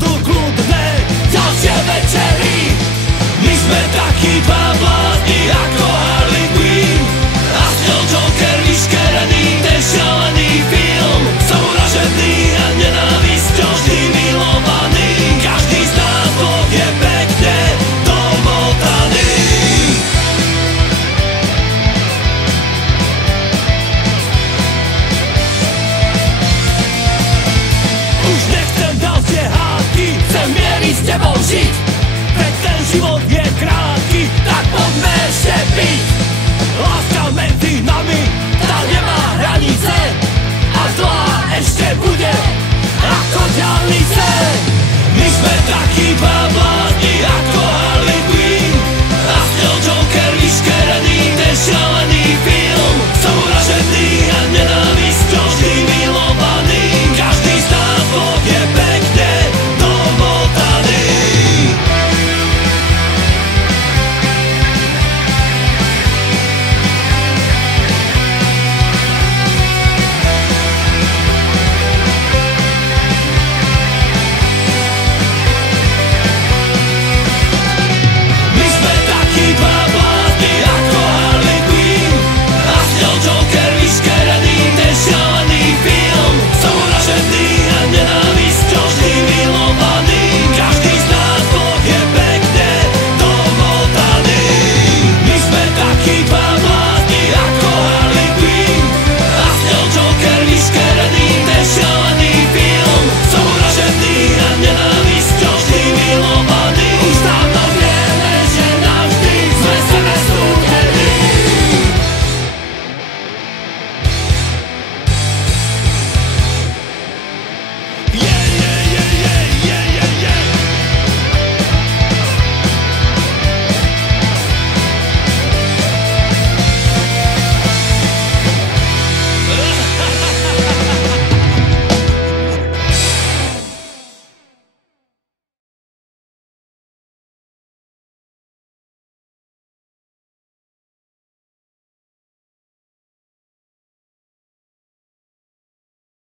tu kľudné ďalšie večery. My sme takí dva blázni ako Harley Quinn a Steel Joker vyškerený, ten šialený film. Som uražený a nenávisťou vždy milovaný. Každý z nás je pekne domotaný. Už nechcem ďalšie hádky, chcem miery s tebou žiť. Veď ten život je krátky, tak poďme ešte byť. Láska medzi nami, tá nemá hranice a dlhá ešte bude ako diaľnice. My sme takí dva blázni